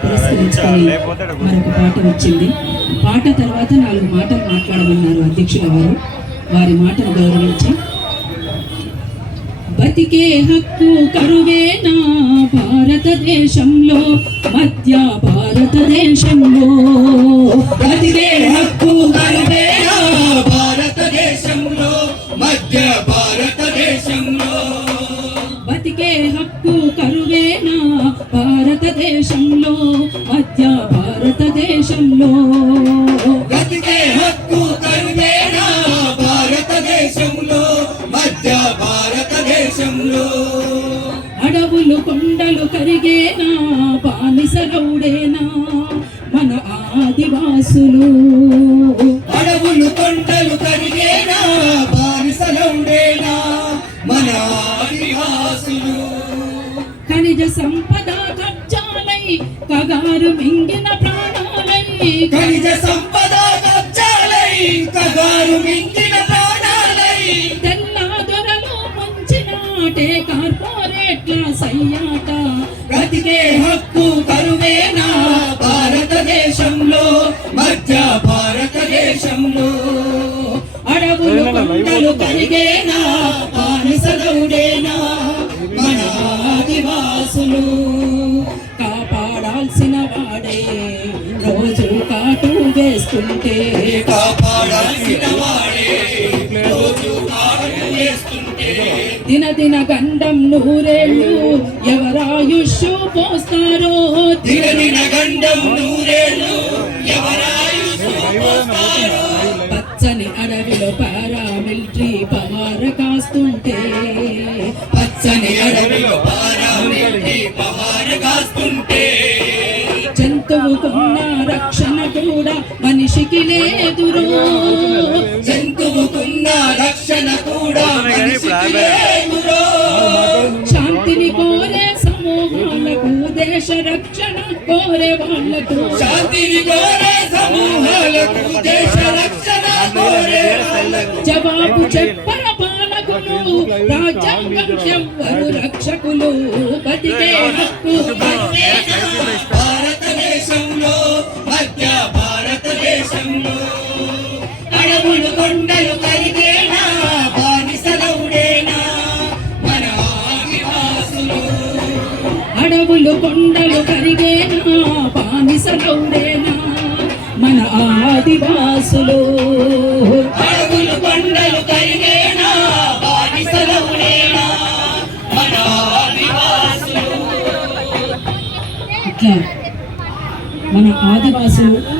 పురస్కరించుకొని మరొక పాట వచ్చింది. పాట తర్వాత 4 మాటలు మాట్లాడమన్నారు అధ్యక్షుల వారు. వారి మాటను గౌరవించి, బతికే హక్కు కరువేనా భారతదేశంలో, మధ్య భారతదేశంలో. బతికే హక్కు కరువేనా భారతదేశంలో, మధ్య భారతదేశంలో. బతికే హక్కు కరువేనా భారతదేశంలో, మధ్య భారతదేశంలో. బతికే హక్కు కరువేనా భారతదేశంలో, మధ్య భారతదేశంలో. అడవులు కొండలు కరిగేనా బానిసలౌడేనా మన ఆదివాసులు. అడవులు కొండలు కరిగేనా బానిసలౌడేనా మన ఆదివాసులు. ఖనిజ సంపద కబ్జాలై కగారు మింగిన ప్రాణాలై, ఖనిజ సంపద కబ్జాలై కగారు మింగిన ప్రాణాలై. తెల్ల దొరలు ముంచినాటే కార్పొరేట్ల సయ్యాట. బ్రతికే హక్కు కరువేనా భారతదేశంలో, మధ్య భారతదేశంలో. అడవులు కొండలు కరిగేనా బానిసలౌడేనా మన ఆదివాసులు. కాపాడాల్సిన వాడే రోజు కాటు వేస్తుంటే, కాపాడాల్సిన వాడే రోజు కాటు వేస్తుంటే. దినదిన గండం నూరేళ్ళు ఎవరాయుష్ పోస్తారో, దినదిన గండం నూరేళ్ళు ఎవరాయుష్ పోస్తారో. పచ్చని అడవిలో పారామిలిటరీ పహార కాస్తుంటే, పచ్చని అడవిలో పారామిలిటరీ పహార కాస్తుంటే. జంతువుకున్న రక్షణ కూడా మనిషికి లేదురో, జంతువుకున్న రక్షణ కూడా మనిషికి లేదురో. శాంతిని కోరే సమూహాలకు దేశ రక్షణ కోరే వాళ్లకు, శాంతిని కోరే సమూహాలకు దేశ రక్షణ కోరే వాళ్లకు. జవాబు చెప్పర పాలకులు, రాజ్యాంగం ఎవ్వరు రక్షకులు. బతికే హక్కు భారతదేశంలో, మధ్య భారతదేశంలో. అడవులు కొండలు కరిగేనా బానిసలౌడేనా మన ఆదివాసులు. అడవులు కొండలు కరిగేనా బానిసలౌడేనా మన ఆదివాసులు. అడవులు కొండలు కరిగేనా బానిసలౌడేనా మన ఆదివాసులు. ఇట్లా మన ఆదివాసులు